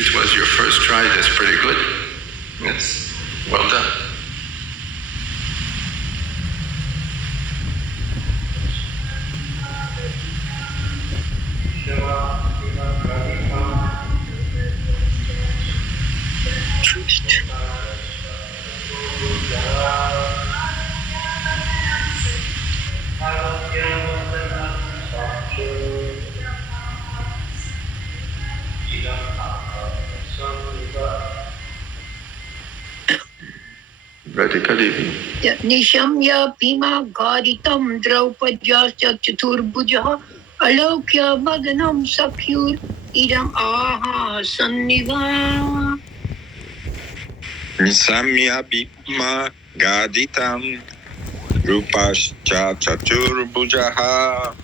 it was your first try, that's pretty good. Yes, well done. Radically. Nishamya Bhima Gaditam Draupadyasya Chaturbhuja Alokya Vadanam Sakyur Idam Aha Sanniva. Nisamya Bhima Gaditam Rupascha Chaturbujaha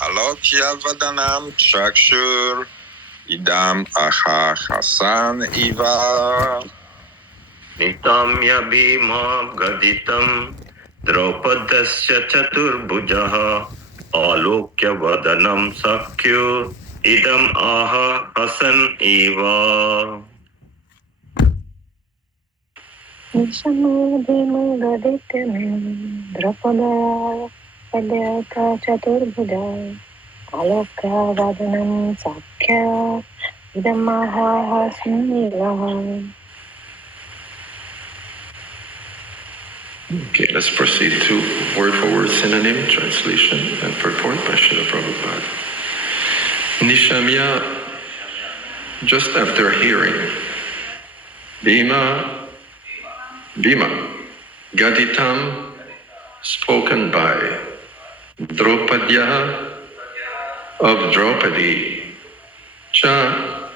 Alokya Vadanam Chakshur Idam Aha Hasan Iva. Nitamya Bhima Gaditam Draupadasya Chaturbujaha Alokya Vadanam Sakyu Idam Aha Hasan Eva. Nisamya Bhima Gaditam Draupadasya Chaturbujaha Alokya Vadanam Sakya Idam Aha Hasan Eva. Okay, let's proceed to word-for-word synonym, translation, and purport by Srila Prabhupada. Nishamya, just after hearing. Bhima, Gaditam, spoken by. Draupadya, of Draupadi. Cha,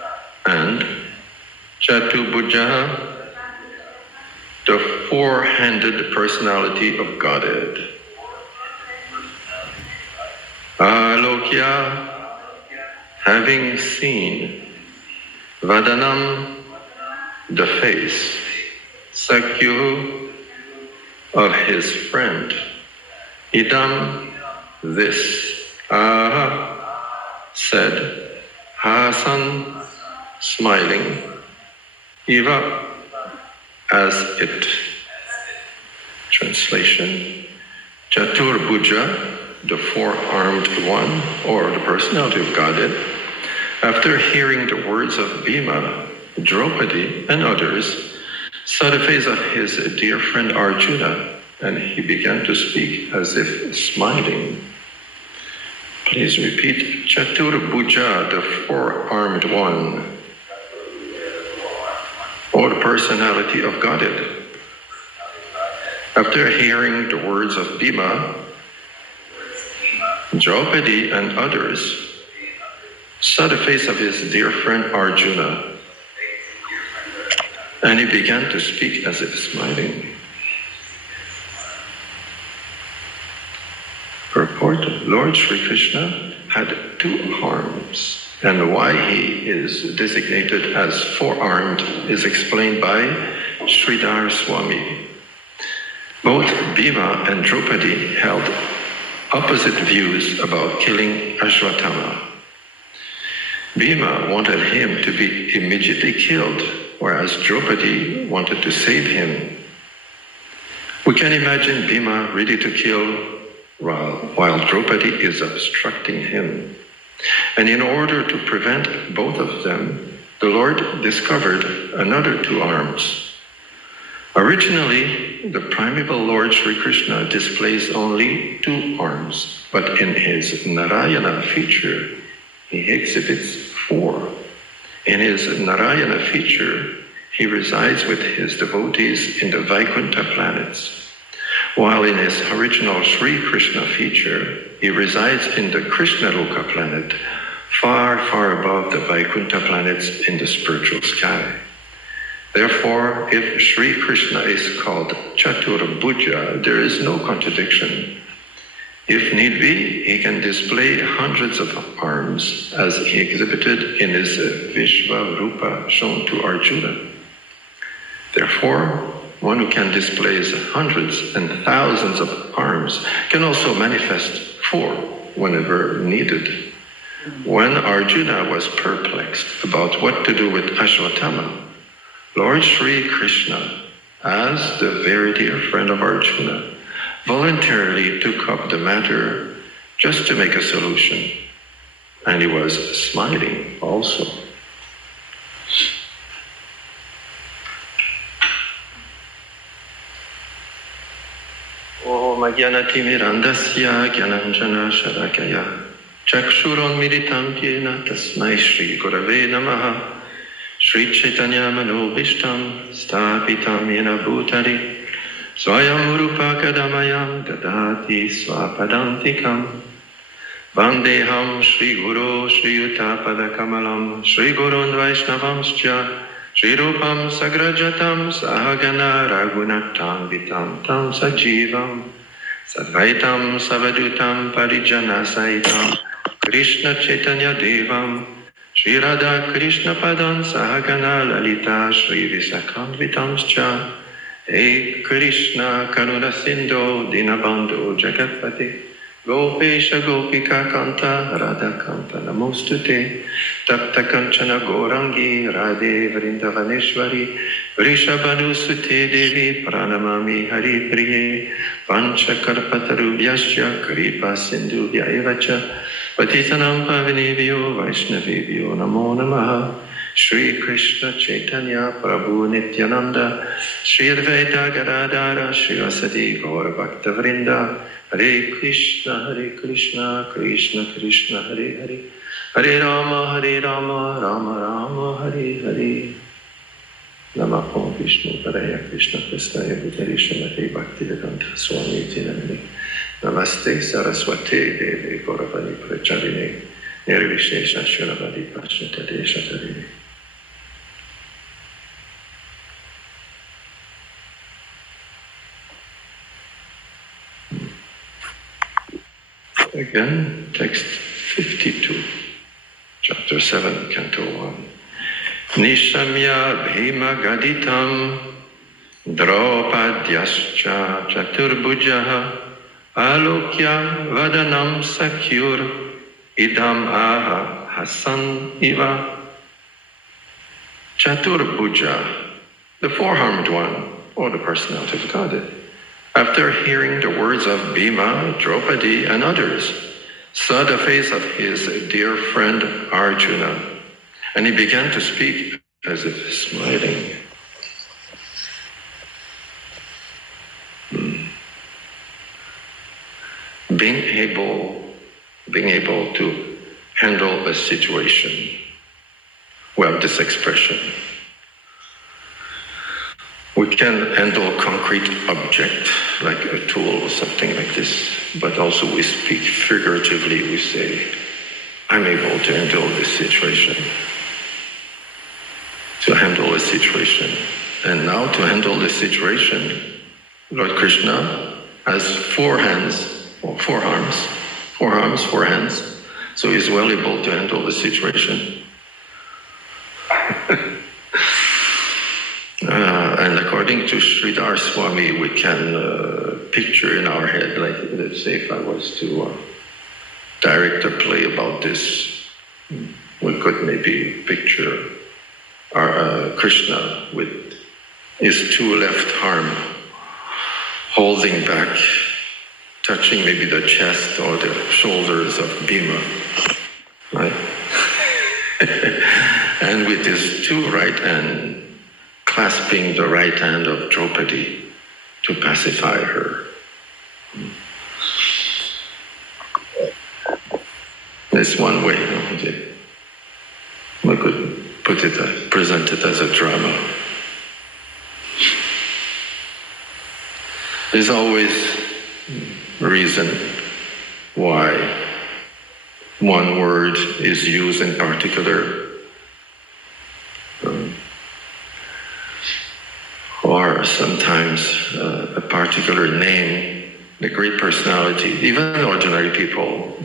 and. Chatubhuja, the four-handed personality of Godhead. Alokya, having seen. Vadanam, the face. Sakyu, of his friend. Idam, this. Aha, said. Hasan, smiling. Eva, as it. Translation. Chaturbhuja, the four-armed one, or the personality of Godhead, after hearing the words of Bhima, Draupadi, and others, saw the face of his dear friend Arjuna, and he began to speak as if smiling. Please repeat. Chaturbhuja, the four-armed one, or the personality of Godhead. After hearing the words of Bhima, Draupadi, and others, saw the face of his dear friend Arjuna, and he began to speak as if smiling. Purport: Lord Sri Krishna had two arms, and why he is designated as four-armed is explained by Sridhar Swami. Both Bhima and Draupadi held opposite views about killing Ashwatthama. Bhima wanted him to be immediately killed, whereas Draupadi wanted to save him. We can imagine Bhima ready to kill while Draupadi is obstructing him. And in order to prevent both of them, the Lord discovered another two arms. Originally, the primeval Lord Sri Krishna displays only two arms, but in his Narayana feature, he exhibits four. In his Narayana feature, he resides with his devotees in the Vaikuntha planets, while in his original Sri Krishna feature, he resides in the Krishna-loka planet, far, far above the Vaikuntha planets in the spiritual sky. Therefore, if Sri Krishna is called Chaturbhuja, there is no contradiction. If need be, he can display hundreds of arms, as he exhibited in his Vishvarupa shown to Arjuna. Therefore, one who can display hundreds and thousands of arms can also manifest four whenever needed. When Arjuna was perplexed about what to do with Ashwatthama, Lord Sri Krishna, as the very dear friend of Arjuna, voluntarily took up the matter just to make a solution. And he was smiling also. Om Jnanatimirandasya Jnananjana Shalakaya Chakshuronmilitam Yena Tasmai Shri Gurave Namaha Shri Chaitanya Manobishtam Stapitam Yena Bhutari Swayam Rupa Kadamayam Dadati Swapadantikam Vandeham Shri Guru Shri Yuttapada Kamalam Shri Gurun Vaishnavamscha Shri Rupam Sagrajatam Sahagana Ragunatam Vitam Tam Sajivam Sadvaitam Savadutam Parijana Saitam Krishna Chaitanya Devam Shri Radha Krishna Padan Sahagana Lalita Shri Visakam Vitamscha Hey Krishna Karuna Sindhu Dinabandhu Jagatpati Gopesha Gopika Kanta Radha Kanta Namostute Tapta Kanchana Gorangi Radhe Vrindavaneshwari Vrishabhanusute Devi Pranamami Hari Priye Panchakarpatarubhyasya Kripa Sindhubhya Evacha Patitanam Pavinebhyo Vaishnavebhyo Namo Namaha Shri Krishna Chaitanya Prabhu Nityananda Shri Advaita Gadadara Shri Vasadi Gaura Bhakta Vrinda Hare Krishna Krishna Krishna Hare Hare Hare Rama Rama Rama Hare Hare Namaha Vishnu Padaya Krishna Prasthaya Bhutari Srimati Bhaktivedanta Swami Tinamini Namaste Saraswate Devi Gauravani Pracharine Nirvishesha Shuravadi Pashnatade Shatarine. Again, text 52, chapter 7, canto 1. Nishamya bhima gaditam draupadyascha chaturbujaha alokya vadanam sakyur idam aha hasan iva. Chaturbuja, the four-armed one, or the personality of Godhead, after hearing the words of Bhima, Draupadi, and others, saw the face of his dear friend Arjuna, and he began to speak as if smiling. Being able to handle a situation. We have this expression. We can handle a concrete object, like a tool or something like this, but also we speak figuratively. We say, I'm able to handle this situation. To handle a situation. And now to handle this situation, Lord Krishna has four hands, or four hands, so he's well able to handle the situation. And according to Sridhar Swami, we can picture in our head, like, let's say if I was to direct a play about this, we could maybe picture our Krishna with his two left arm holding back, touching maybe the chest or the shoulders of Bhima, right? And with his two right hand clasping the right hand of Draupadi to pacify her. That's one way. We could present it as a drama. There's always a reason why one word is used in particular, or sometimes a particular name, the great personality. Even ordinary people,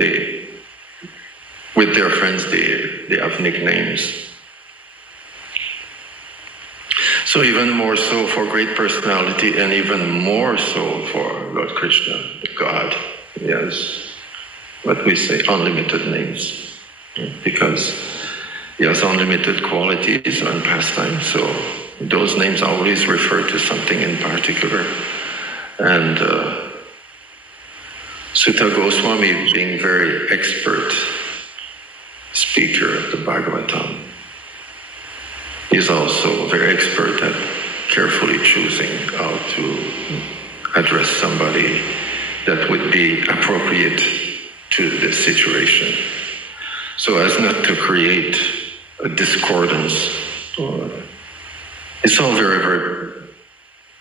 with their friends, they have nicknames. So even more so for great personality, and even more so for Lord Krishna, the God. He has what we say, unlimited names. because he has unlimited qualities and pastimes, so those names always refer to something in particular. And Sutta Goswami, being very expert speaker of the Bhagavatam, is also very expert at carefully choosing how to address somebody that would be appropriate to the situation, so as not to create a discordance. It's all very, very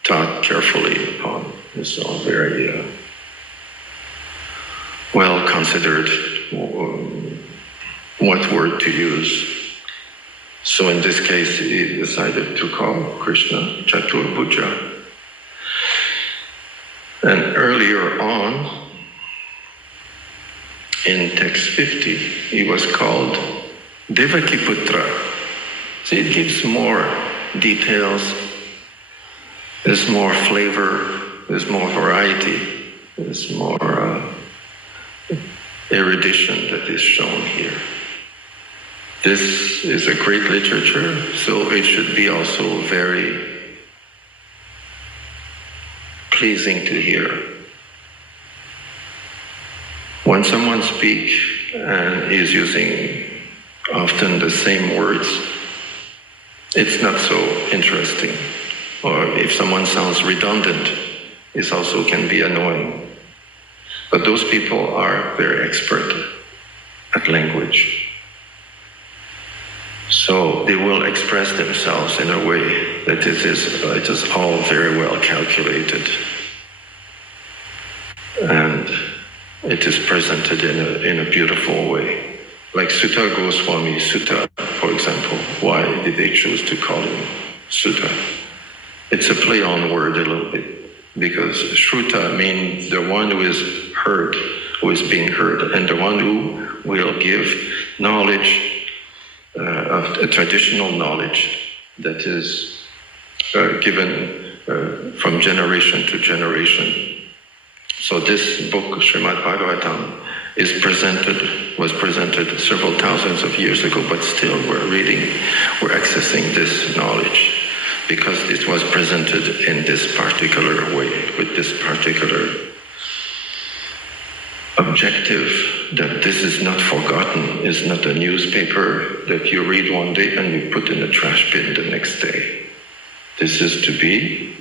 thought carefully upon. It's all very well considered what word to use. So in this case, he decided to call Krishna Chaturbhuja. And earlier on, in text 50, he was called Devakiputra. So it gives more details, there's more flavor, there's more variety, there's more erudition that is shown here. This is a great literature, so it should be also very pleasing to hear. When someone speaks and is using often the same words, it's not so interesting. Or if someone sounds redundant, it also can be annoying. But those people are very expert at language. So they will express themselves in a way that it is all very well calculated. And it is presented in a beautiful way. Like Sutta Goswami, Sutta, for example. Why did they choose to call him Sutta? It's a play on word a little bit, because Shruta means the one who is heard, who is being heard, and the one who will give knowledge, of a traditional knowledge that is given from generation to generation. So this book, Srimad Bhagavatam, was presented several thousands of years ago, but still we're accessing this knowledge because it was presented in this particular way, with this particular objective, that this is not forgotten, is not a newspaper that you read one day and you put in a trash bin the next day. This is to be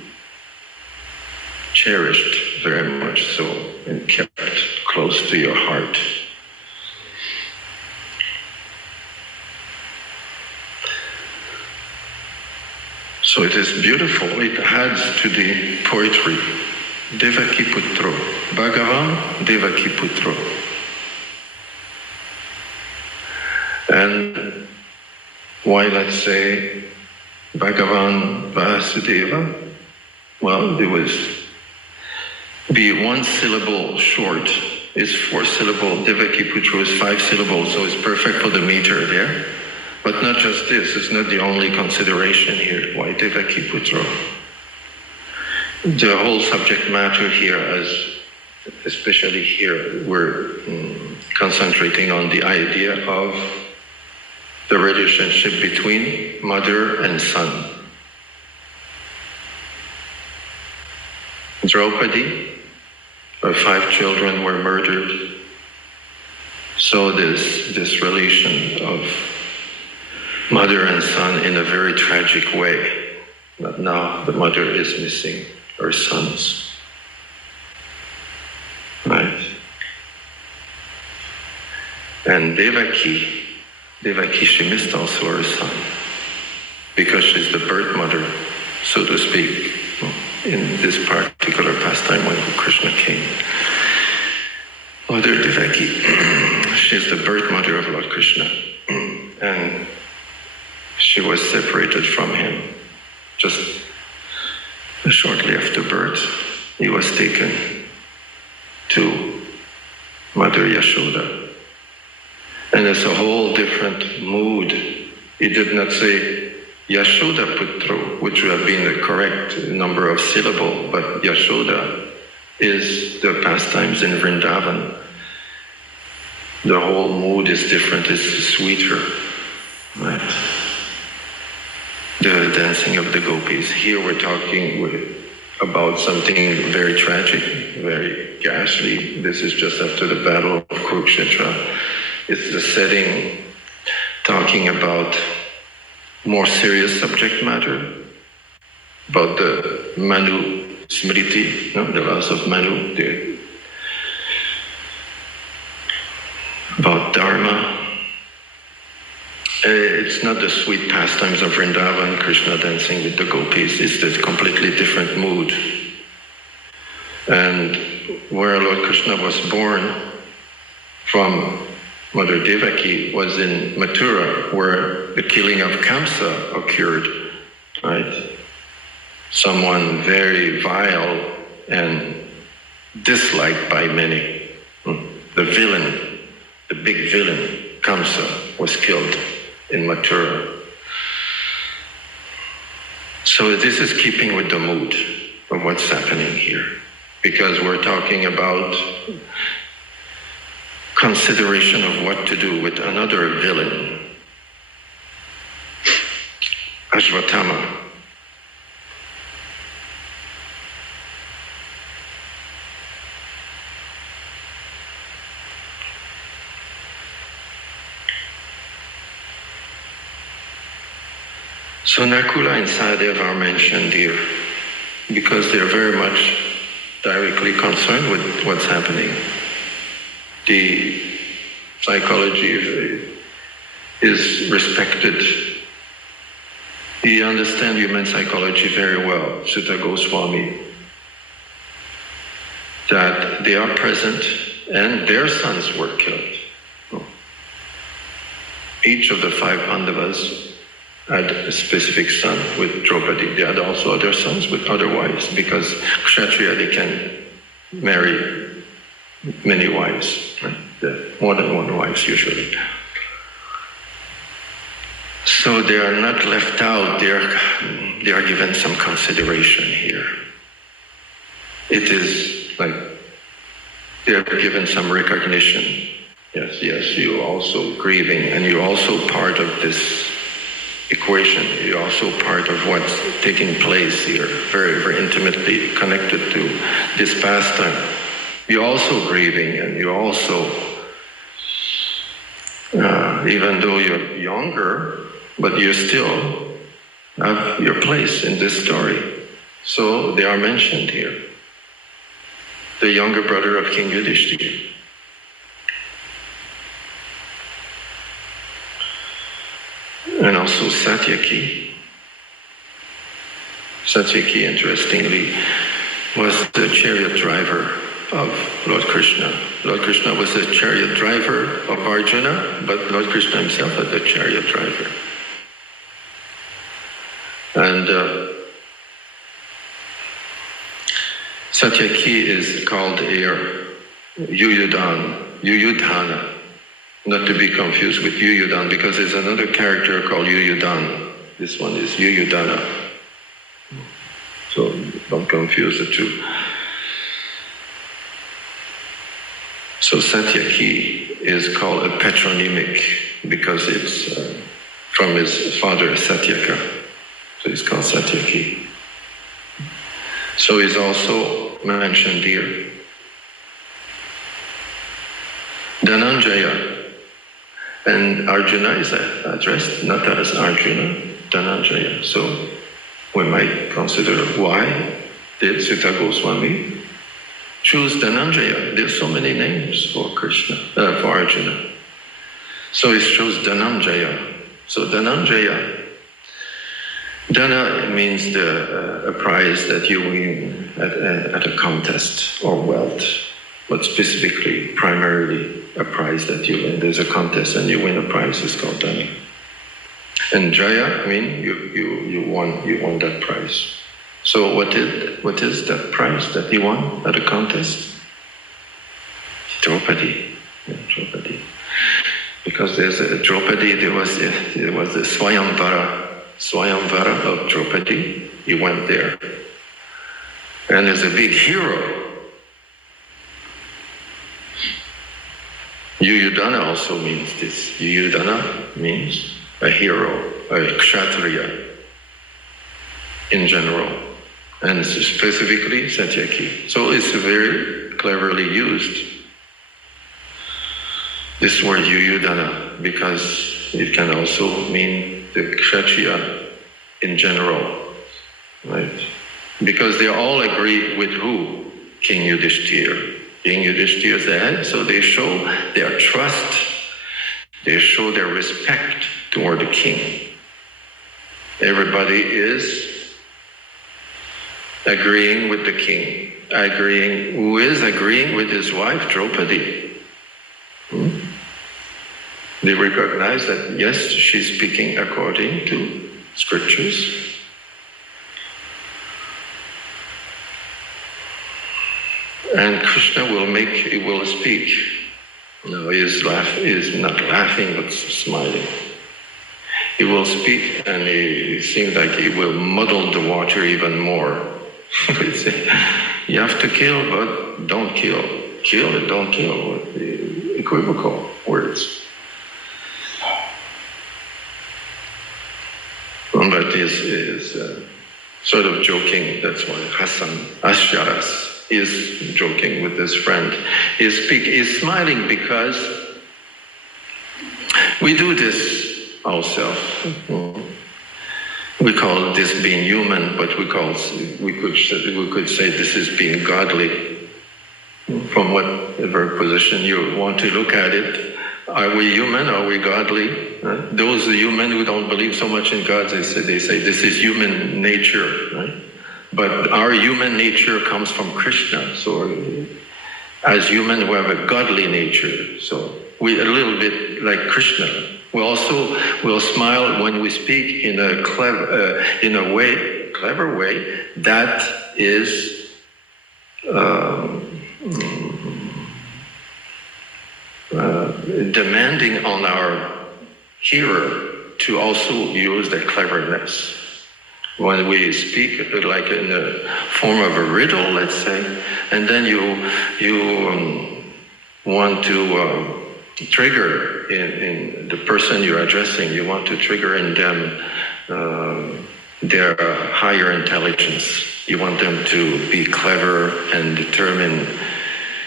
cherished very much so and kept close to your heart. So it is beautiful. It adds to the poetry. Devaki Putro. Bhagavan Devaki Putro. And why, let's say, Bhagavan Vasudeva? Well, there was be one syllable short is 4 syllables. Devaki Putro is 5 syllables, so it's perfect for the meter there. But not just this, it's not the only consideration here. Why Devaki Putro? The whole subject matter here, especially here, we're concentrating on the idea of the relationship between mother and son. Draupadi, her 5 children were murdered. So this relation of mother and son in a very tragic way. But now the mother is missing her sons. Right? And Devaki, she missed also her son, because she's the birth mother, so to speak, in this particular pastime when Krishna came. Mother Devaki, she's the birth mother of Lord Krishna. And she was separated from him just shortly after birth. He was taken to Mother Yashoda. And it's a whole different mood. He did not say Yashoda Putro, which would have been the correct number of syllables, but Yashoda is the pastimes in Vrindavan. The whole mood is different, it's sweeter, right? The dancing of the gopis. Here we're talking about something very tragic, very ghastly. This is just after the battle of Kurukshetra. It's the setting talking about more serious subject matter, about the Manu Smriti, the loss of Manu, about Dharma. It's not the sweet pastimes of Vrindavan, Krishna dancing with the gopis. It's a completely different mood. And where Lord Krishna was born from Mother Devaki was in Mathura, where the killing of Kamsa occurred, right? Someone very vile and disliked by many. The villain, the big villain, Kamsa, was killed in Mathura. So this is keeping with the mood of what's happening here, because we're talking about consideration of what to do with another villain, Ashvatthama. So Nakula and Sahadev are mentioned here because they're very much directly concerned with what's happening. The psychology is respected. He understands human psychology very well, Sutta Goswami, that they are present and their sons were killed. Each of the 5 Pandavas had a specific son with Draupadi. They had also other sons with other wives, because Kshatriya, they can marry many wives, right? More than one wife usually. So they are not left out, they are given some consideration here. It is like they are given some recognition. Yes, you're also grieving, and you're also part of this equation. You're also part of what's taking place here, very, very intimately connected to this pastime. You're also grieving, and you're also, even though you're younger, but you still have your place in this story. So they are mentioned here. The younger brother of King Yudhishthira. And also Satyaki. Satyaki, interestingly, was the chariot driver of Lord Krishna. Lord Krishna was the chariot driver of Arjuna, but Lord Krishna himself was the chariot driver. And Satyaki is called here Yuyudhana, not to be confused with Yuyudhan, because there's another character called Yuyudhan. This one is Yuyudhana. So don't confuse the two. So Satyaki is called a patronymic because it's from his father Satyaka. So he's called Satyaki. So he's also mentioned here. Dhananjaya. And Arjuna is addressed not as Arjuna, Dhananjaya. So we might consider why did Sutta Goswami choose Dhananjaya? There's so many names for Krishna, for Arjuna. So he chose Dhananjaya. So Dhananjaya, Dhana means a prize that you win at a contest or wealth, but specifically, primarily, a prize that you win. There's a contest and you win a prize, it's called Dhana. And Jaya, I mean, you won that prize. So what is that prize that he won at a contest? Draupadi. Yeah, Draupadi. Because there's a Draupadi, there was the Swayamvara of Draupadi. He went there. And there's a big hero. Yuyudana also means this. Yuyudana means a hero, a kshatriya in general, and specifically Satyaki. So it's very cleverly used, this word Yuyudana, because it can also mean the kshatriya in general, right? Because they all agree with who? King Yudhishthira. King Yudhishthira is the head, so they show their trust, they show their respect toward the king. Everybody is agreeing with the king, who is agreeing with his wife Draupadi. They recognize that, yes, she's speaking according to scriptures. And Krishna will speak. No, he is not laughing, but smiling. He will speak, and it seems like he will muddle the water even more. You have to kill, but don't kill. Kill and don't kill. Equivocal words. But is sort of joking. That's why Hassan Ashyaras is joking with his friend. He's smiling because we do this ourselves. We call this being human, but we could say this is being godly. From whatever position you want to look at it, are we human? Are we godly? Those human who don't believe so much in God, they say this is human nature, right? But our human nature comes from Krishna. So as human, we have a godly nature. So we a little bit like Krishna. We also will smile when we speak in a clever way that is demanding on our hearer to also use their cleverness. When we speak like in the form of a riddle, let's say, and then you want to trigger in the person you're addressing, you want to trigger in them their higher intelligence. You want them to be clever and determined.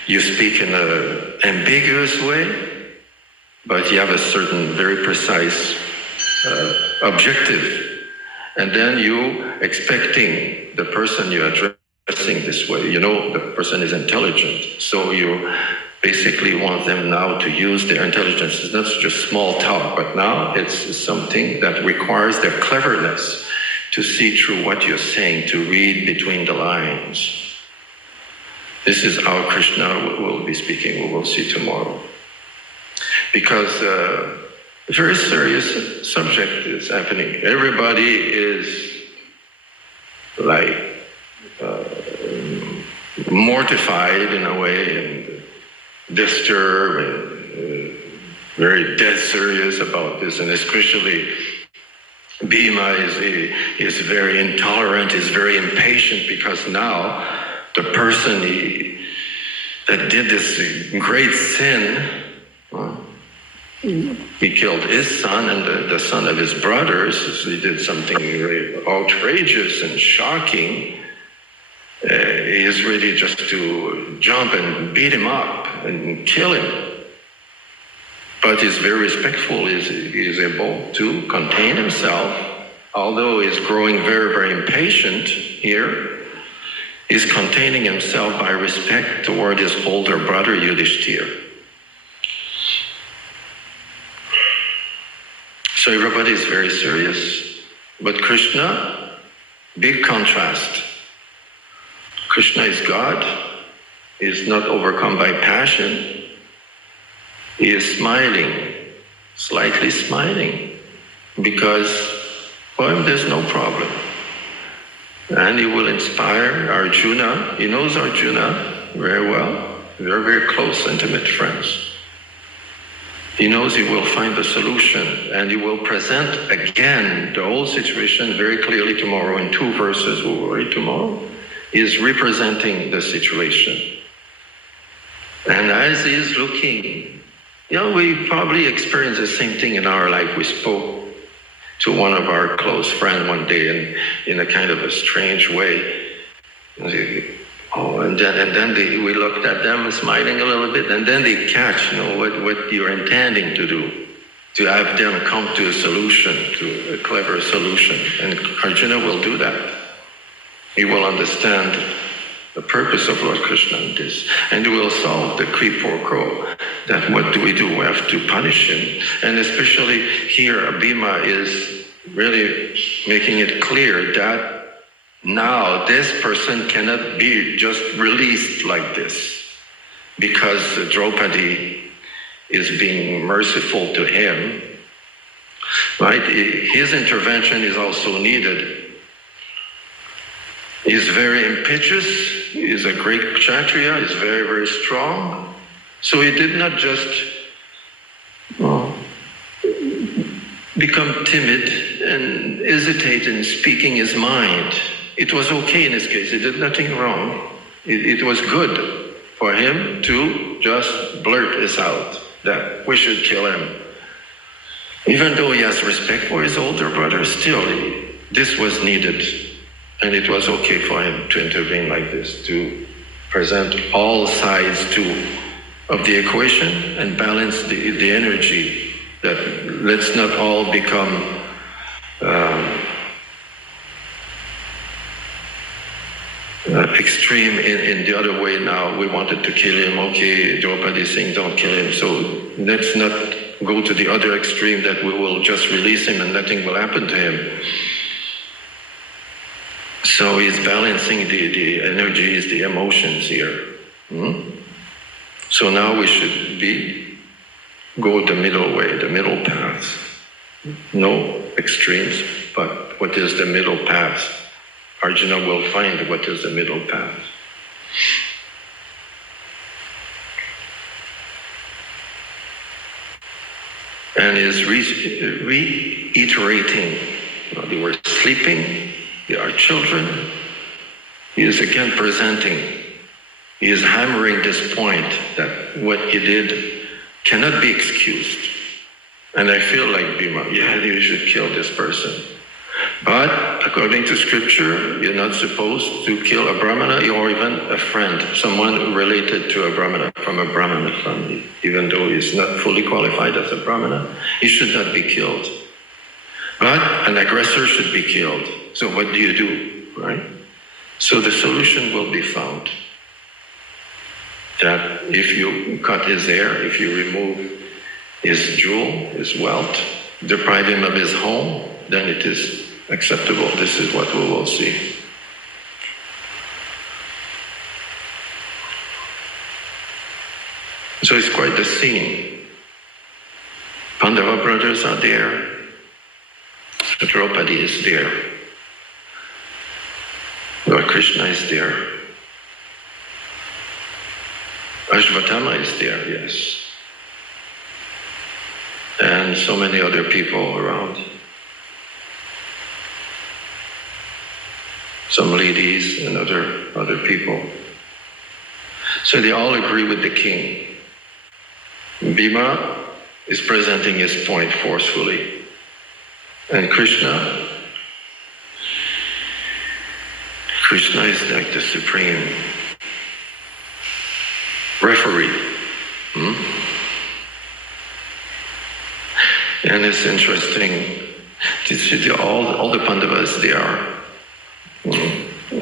You speak in an ambiguous way, but you have a certain very precise objective. And then you expecting the person you're addressing this way. You know the person is intelligent, so you basically want them now to use their intelligence. It's not just small talk, but now it's something that requires their cleverness to see through what you're saying, to read between the lines. This is how Krishna will be speaking, we will see tomorrow. Because a very serious subject is happening. Everybody is like mortified in a way and disturbed and very dead serious about this, and especially Bhima is very intolerant, is very impatient, because now the person that did this great sin, he killed his son and the son of his brothers. He did something very outrageous and shocking. He is ready just to jump and beat him up and kill him. But he's very respectful. He's able to contain himself, although he's growing very, very impatient here. He's containing himself by respect toward his older brother Yudhishthira. So everybody is very serious. But Krishna, big contrast. Krishna is God. He is not overcome by passion. He is smiling, slightly smiling, because for him there's no problem. And he will inspire Arjuna. He knows Arjuna very well. They're very close, intimate friends. He knows he will find the solution, and he will present again the whole situation very clearly tomorrow in 2 verses we will read tomorrow. He is representing the situation. And as he is looking We probably experienced the same thing in our life. We spoke to one of our close friends one day in a kind of a strange way. And then we looked at them smiling a little bit, and then they catch, what you're intending to do, to have them come to a solution, to a clever solution. And Arjuna will do that. He will understand the purpose of Lord Krishna in this, and he will solve the quid pro quo. That what do? We have to punish him. And especially here, Bhima is really making it clear that now this person cannot be just released like this, because Draupadi is being merciful to him, right? His intervention is also needed. He's very impetuous, he's a great kshatriya, he's very, very strong. So he did not just become timid and hesitate in speaking his mind. It was okay in his case, he did nothing wrong. It was good for him to just blurt this out, that we should kill him. Even though he has respect for his older brother, still, this was needed. And it was okay for him to intervene like this, to present all sides of the equation and balance the energy, that let's not all become extreme in the other way. Now we wanted to kill him, okay, Draupadi is saying don't kill him, so let's not go to the other extreme that we will just release him and nothing will happen to him. So he's balancing the energies, the emotions here. So now we should go the middle way, the middle path. No extremes, but what is the middle path? Arjuna will find what is the middle path. And is reiterating. They were sleeping, they are children. He is again presenting. He is hammering this point that what he did cannot be excused. And I feel like Bhima, you should kill this person. But according to scripture, you're not supposed to kill a Brahmana or even a friend, someone related to a Brahmana, from a Brahmana family. Even though he's not fully qualified as a Brahmana, he should not be killed. But an aggressor should be killed. So what do you do, right? So the solution will be found. That if you cut his hair, if you remove his jewel, his wealth, deprive him of his home, then it is acceptable. This is what we will see. So it's quite the scene. Pandava brothers are there. Draupadi is there. Lord Krishna is there. Ashvatthama is there, yes. And so many other people around. Some ladies and other people. So they all agree with the king. Bhima is presenting his point forcefully. And Krishna is like the supreme referee. And it's interesting to see all the Pandavas, they are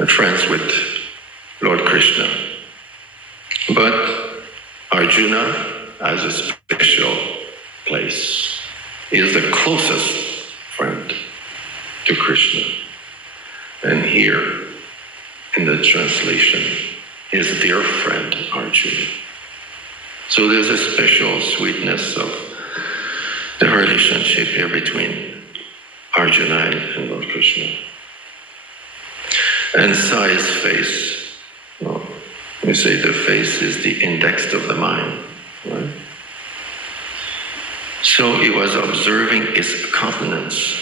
friends with Lord Krishna. But Arjuna has a special place. He is the closest friend to Krishna. And here, in the translation, his dear friend Arjuna. So there's a special sweetness of the relationship here between Arjuna and Lord Krishna. And Sai's face, we say the face is the index of the mind, right? So he was observing his countenance,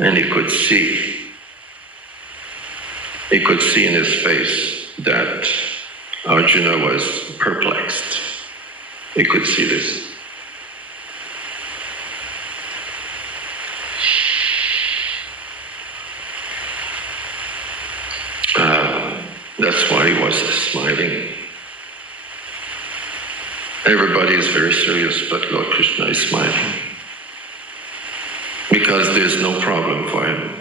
and he could see in his face that Arjuna was perplexed. He could see this. That's why he was smiling. Everybody is very serious, but Lord Krishna is smiling. Because there's no problem for him.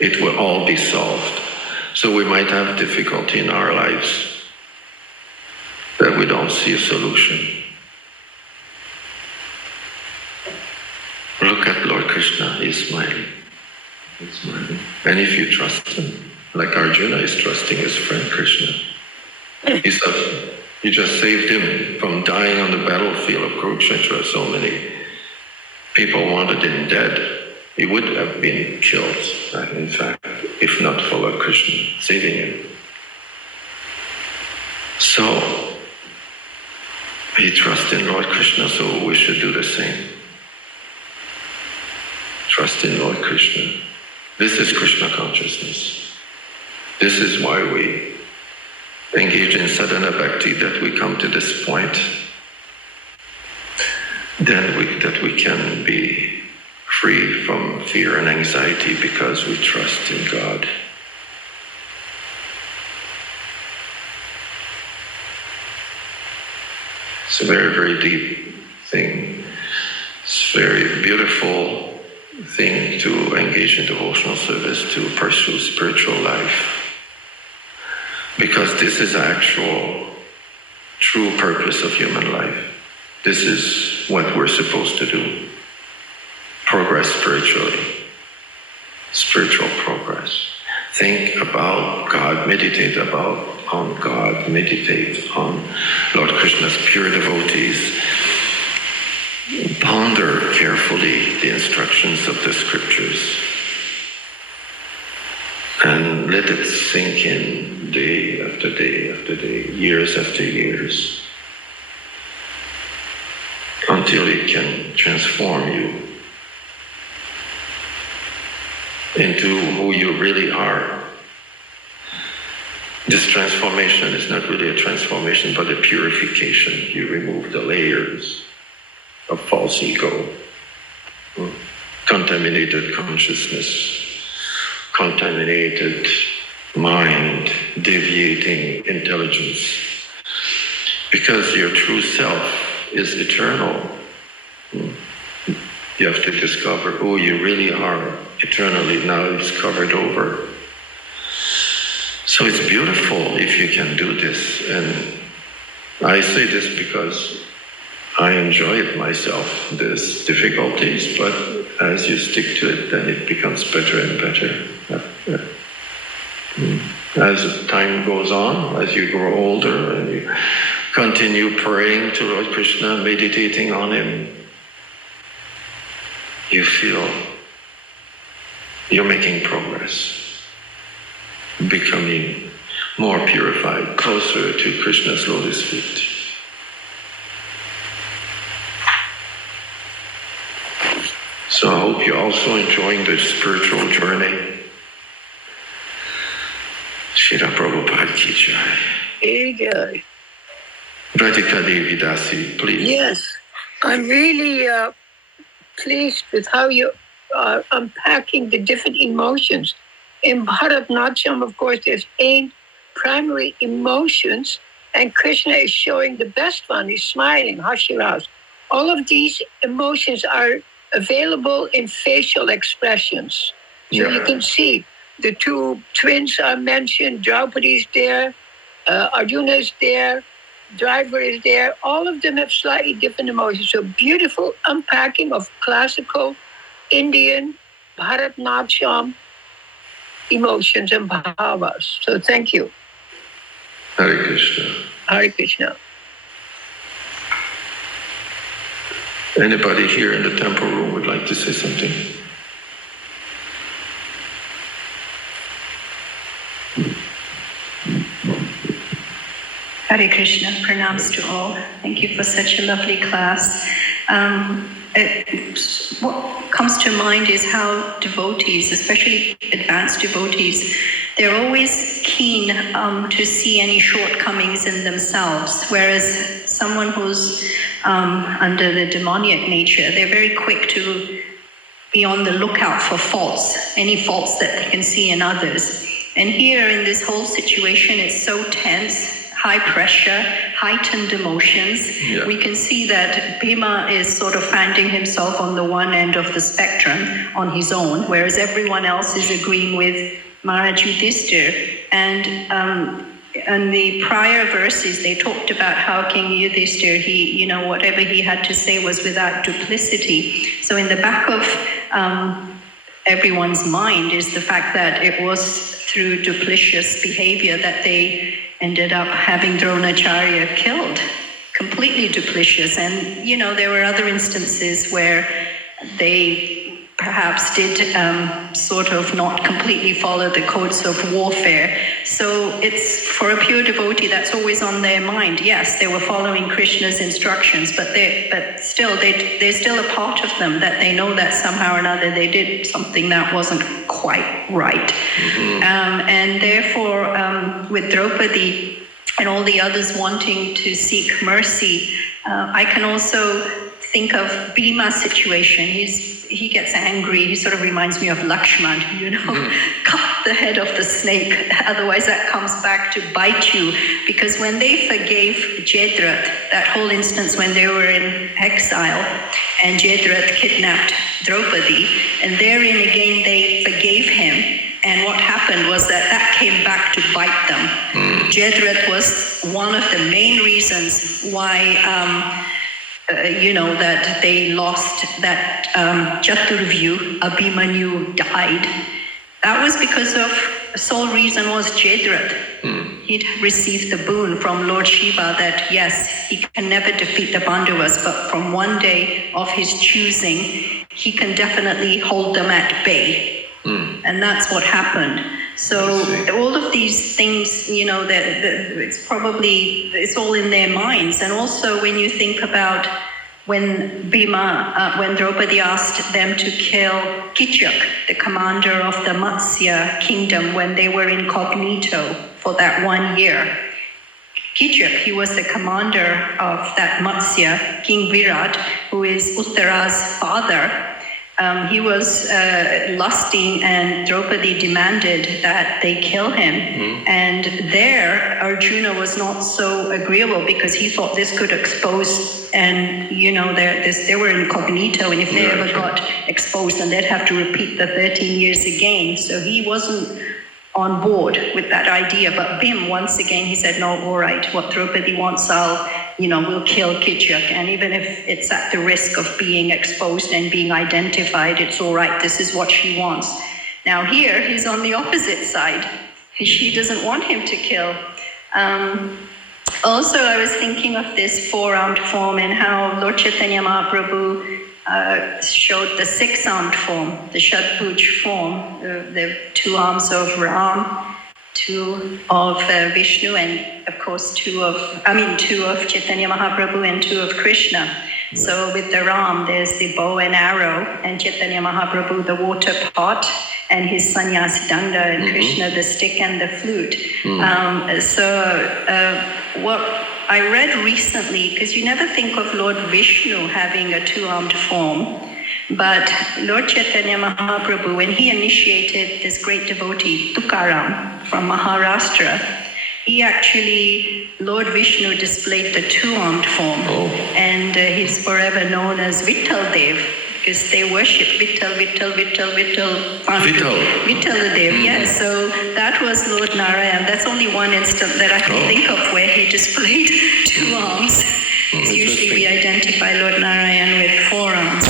It will all be solved. So we might have difficulty in our lives that we don't see a solution. Look at Lord Krishna, he's smiling. He's smiling. And if you trust him, like Arjuna is trusting his friend Krishna, he said, you just saved him from dying on the battlefield of Kurukshetra. So many people wanted him dead. He would have been killed, in fact, if not for Lord Krishna saving him. So, he trusts in Lord Krishna, so we should do the same. Trust in Lord Krishna. This is Krishna consciousness. This is why we engage in sadhana bhakti, that we come to this point, that we can be free from fear and anxiety because we trust in God. It's a very, very deep thing. It's a very beautiful thing to engage in devotional service, to pursue spiritual life. Because this is actual, true purpose of human life. This is what we're supposed to do. Progress spiritually. Spiritual progress. Think about God, meditate on God, meditate on Lord Krishna's pure devotees. Ponder carefully the instructions of the scriptures and let it sink in day after day after day, years after years, until it can transform you into who you really are. This transformation is not really a transformation, but a purification. You remove the layers of false ego, contaminated consciousness, contaminated mind, deviating intelligence. Because your true self is eternal. You have to discover who you really are eternally. Now it's covered over. So it's beautiful if you can do this. And I say this because I enjoy it myself. There's difficulties, but as you stick to it, then it becomes better and better. As time goes on, as you grow older and you continue praying to Lord Krishna, meditating on him, you feel you're making progress, becoming more purified, closer to Krishna's lotus feet. So I hope you're also enjoying the spiritual journey. Srila Prabhupada ki jai. Hey, Jai. Radhika Devi Dasi, please. Yes, I'm really pleased with how you are unpacking the different emotions. In Bharatanatyam, of course, there's 8 primary emotions, and Krishna is showing the best one. He's smiling, Hashiras. All of these emotions are available in facial expressions. So you can see the 2 twins are mentioned, Draupadi is there, Arjuna is there, Driver is there. All of them have slightly different emotions. So beautiful unpacking of classical Indian Bharatanatyam emotions and bhavas. So thank you. Hare Krishna. Hare Krishna. Anybody here in the temple room would like to say something? Hare Krishna, pranams to all. Thank you for such a lovely class. What comes to mind is how devotees, especially advanced devotees, they're always keen to see any shortcomings in themselves, whereas someone who's under the demoniac nature, they're very quick to be on the lookout for faults, any faults that they can see in others. And here in this whole situation, it's so tense, high pressure, heightened emotions. Yeah. We can see that Bhima is sort of finding himself on the one end of the spectrum on his own, whereas everyone else is agreeing with Maharaj Yudhishthir. And the prior verses, they talked about how King Yudhishthir, he, whatever he had to say was without duplicity. So in the back of everyone's mind is the fact that it was through duplicitous behavior that they ended up having Dronacharya killed. Completely duplicitous. And, there were other instances where they perhaps did sort of not completely follow the codes of warfare. So it's for a pure devotee, that's always on their mind. Yes, they were following Krishna's instructions, but still, there's still a part of them that they know that somehow or another they did something that wasn't quite right. Mm-hmm. And therefore, with Draupadi and all the others wanting to seek mercy, I can also think of Bhima's situation. He gets angry. He sort of reminds me of Lakshman, cut the head of the snake. Otherwise that comes back to bite you. Because when they forgave Jayadratha, that whole instance when they were in exile and Jayadratha kidnapped Draupadi, and therein again they forgave him. And what happened was that came back to bite them. Jayadratha was one of the main reasons why that they lost that Chaturvyu, Abhimanyu died. That was because of, the sole reason was Jayadratha. He'd received the boon from Lord Shiva that, yes, he can never defeat the Pandavas, but from one day of his choosing, he can definitely hold them at bay. And that's what happened. So all of these things, it's all in their minds. And also when you think about when Draupadi asked them to kill Kichak, the commander of the Matsya kingdom, when they were incognito for that 1 year. Kichak, he was the commander of that Matsya, King Virat, who is Uttara's father. He was lusting, and Draupadi demanded that they kill him. And there, Arjuna was not so agreeable because he thought this could expose, and they were incognito, and if they ever got exposed, then they'd have to repeat the 13 years again. So he wasn't on board with that idea. But Bhim, once again, he said, no, all right, what Draupadi wants, we'll kill Kichak. And even if it's at the risk of being exposed and being identified, it's all right, this is what she wants. Now here, he's on the opposite side. She doesn't want him to kill. Also, I was thinking of this four-armed form and how Lord Chaitanya Mahaprabhu showed the six-armed form, the Shadbhuj form, the two arms of Ram, two of Vishnu, and of course two of Chaitanya Mahaprabhu and two of Krishna. So with the Ram, there's the bow and arrow, and Chaitanya Mahaprabhu, the water pot, and his sannyasi danda, and Krishna, the stick and the flute. What I read recently, because you never think of Lord Vishnu having a two-armed form, but Lord Chaitanya Mahaprabhu, when he initiated this great devotee, Tukaram, from Maharashtra, Lord Vishnu displayed the two-armed form. And he's forever known as Vittal Dev, because they worship Vittal Dev. Yeah, so that was Lord Narayan. That's only one instant that I can think of where he displayed two arms. Usually we identify Lord Narayan with four arms.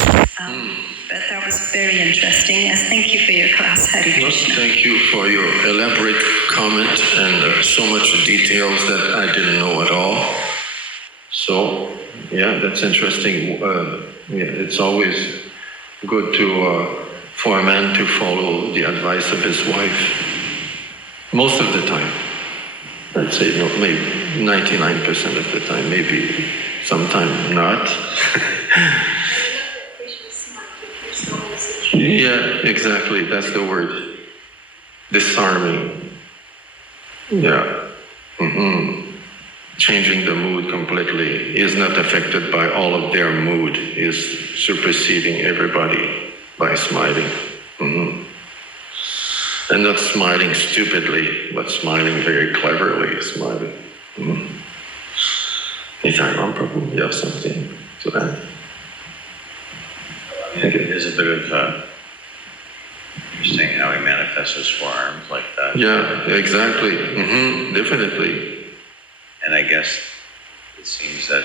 But that was very interesting. Yes, thank you for your class, Hare Krishna. Thank you for your elaborate comment and so much details that I didn't know at all. So, yeah, that's interesting. It's always good for a man to follow the advice of his wife. Most of the time. I'd say maybe 99% of the time, maybe sometime not. Yeah, exactly. That's the word. Disarming. Yeah. Changing the mood completely. He is not affected by all of their mood. He is superseding everybody by smiling. And not smiling stupidly, but smiling very cleverly, smiling. Anytime, Prabhu, you have something to add? There's a bit of interesting how he manifests his forearms like that. Yeah, exactly. Definitely. And I guess it seems that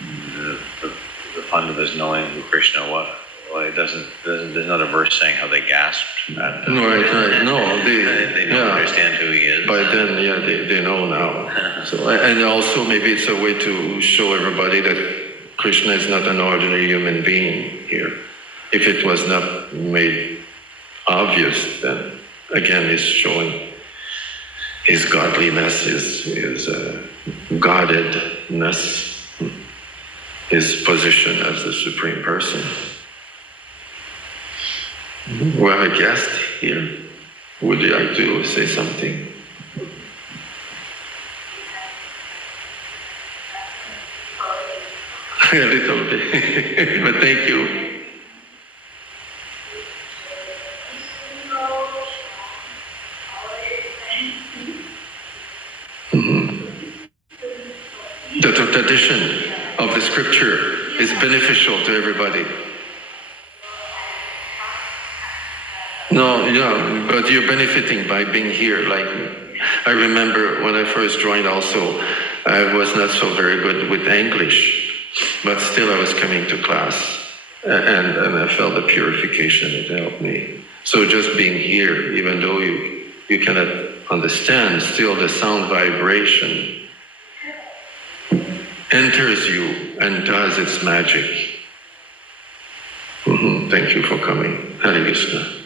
the fun of his knowing who Krishna was. Well, there's not a verse saying how they gasped at him. Right. No, they don't understand who he is. By then, they know now. So, and also maybe it's a way to show everybody that Krishna is not an ordinary human being here. If it was not made obvious, then again it's showing his godliness, his goddedness, his position as the Supreme Person. We have a guest here. Would you like to say something? A little bit, but thank you. The tradition of the scripture is beneficial to everybody. No, yeah, but you're benefiting by being here. Like, I remember when I first joined also, I was not so very good with English, but still I was coming to class, and I felt the purification. It helped me. So just being here, even though you cannot understand, still the sound vibration enters you and does its magic. Thank you for coming. Hare Krishna.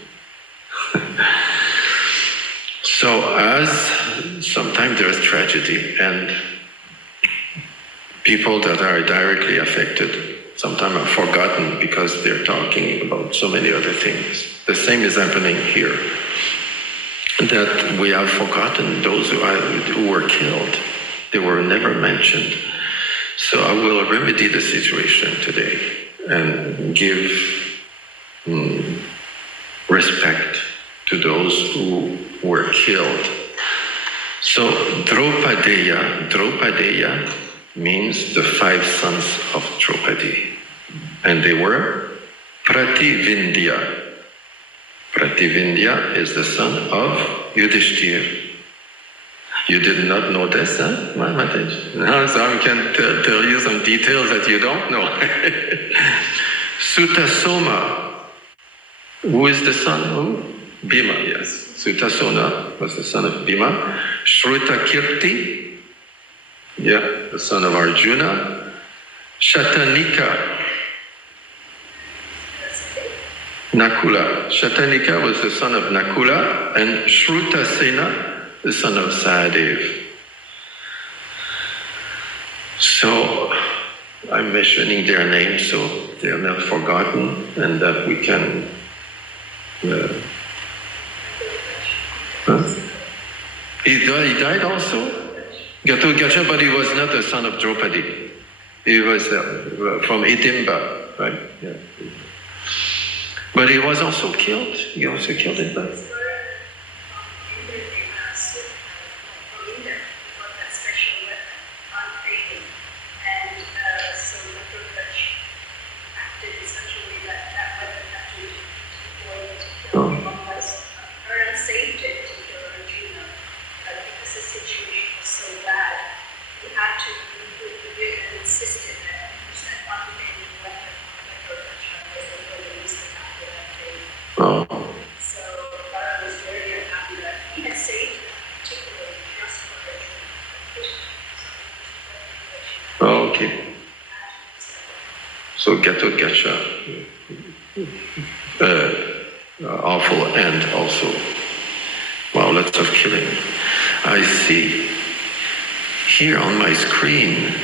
So as sometimes there's tragedy and people that are directly affected sometimes are forgotten because they're talking about so many other things. The same is happening here. That we have forgotten those who were killed. They were never mentioned. So I will remedy the situation today and give respect to those who were killed. So Draupadeya means the 5 sons of Draupadi. And they were Prativindya. Prativindya is the son of Yudhishthir. You did not know this, huh? No, so I can tell you some details that you don't know. Sutasoma, who is the son of Bhima? Yes, Sutasoma was the son of Bhima. Shrutakirti, the son of Arjuna. Shatanika, Nakula. Shatanika was the son of Nakula, and Shrutasena, the son of Sahadev. So I'm mentioning their names so they are not forgotten and that we can... He died also. Gatotkacha, but he was not the son of Draupadi. He was from Edimba, right? Yeah. But he was also killed. He also killed in battle. So Gatotkacha, awful end also. Wow, lots of killing. I see here on my screen,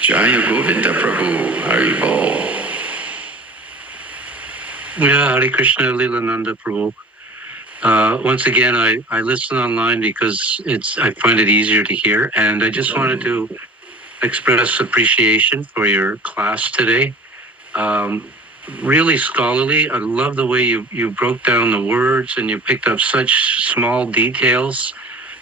Jaya Govinda Prabhu, Haribol. Yeah, Hare Krishna, Leelananda Prabhu. Once again, I listen online because I find it easier to hear, and I just wanted to express appreciation for your class today. really scholarly. I love the way you broke down the words and you picked up such small details,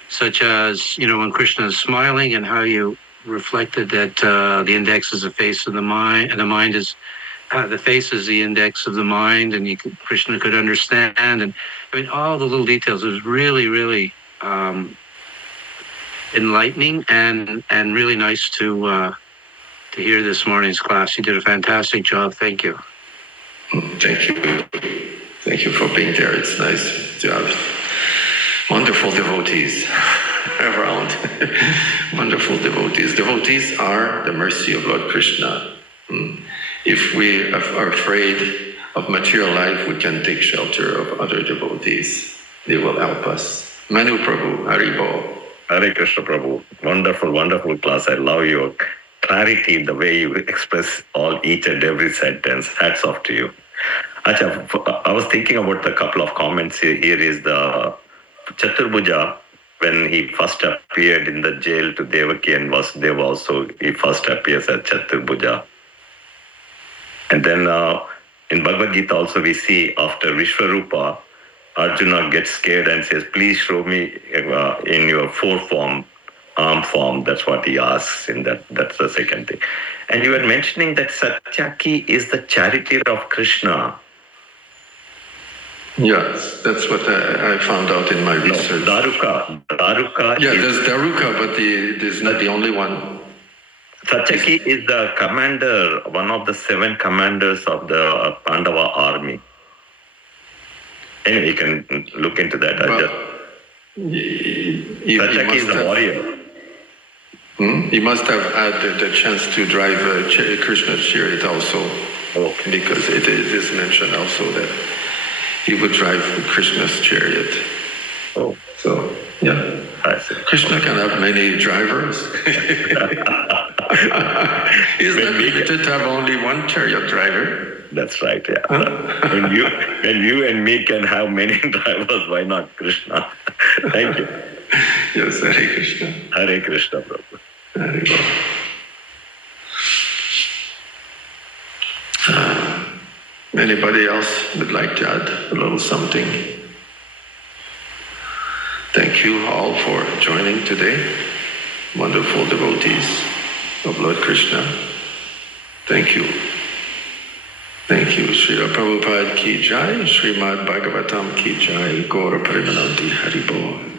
such as, when Krishna is smiling and how you reflected that the index is the face of the mind, and the mind is, the face is the index of the mind, and Krishna could understand. And I mean, all the little details. It was really, really enlightening and really nice to hear this morning's class. You did a fantastic job. Thank you. Thank you. Thank you for being there. It's nice to have wonderful devotees around. Wonderful devotees. Devotees are the mercy of Lord Krishna. If we are afraid of material life, we can take shelter of other devotees. They will help us. Manu Prabhu, Haribo. Hare Krishna Prabhu. Wonderful, wonderful class. I love your clarity, the way you express each and every sentence. Hats off to you. Acha, I was thinking about a couple of comments here. Here is the Chaturbuja, when he first appeared in the jail to Devaki and Vasudeva also, he first appears as Chaturbuja. And then in Bhagavad Gita also we see after Vishwarupa, Arjuna gets scared and says, please show me in your arm form. That's what he asks in that. That's the second thing. And you were mentioning that Satyaki is the charioteer of Krishna. Yes, that's what I found out in my research. Daruka. Yeah, there's Daruka, but there's not the only one. Satyaki is the commander, one of the 7 commanders of the Pandava army. Anyway, you can look into that. Satyaki is a warrior. He must have had the chance to drive Krishna's chariot also, because it is mentioned also that he would drive Krishna's chariot. Oh, so yeah, I see. Krishna can have many drivers. He's not limited to have only one chariot driver. That's right. Yeah. When you and me can have many drivers, why not Krishna? Thank you. Yes, Hare Krishna. Hare Krishna, Prabhu. Very well. Anybody else would like to add a little something? Thank you all for joining today. Wonderful devotees of Lord Krishna. Thank you. Thank you. Srila Prabhupada ki jai, Srimad Bhagavatam ki jai, Gaura Premanandi Haribo.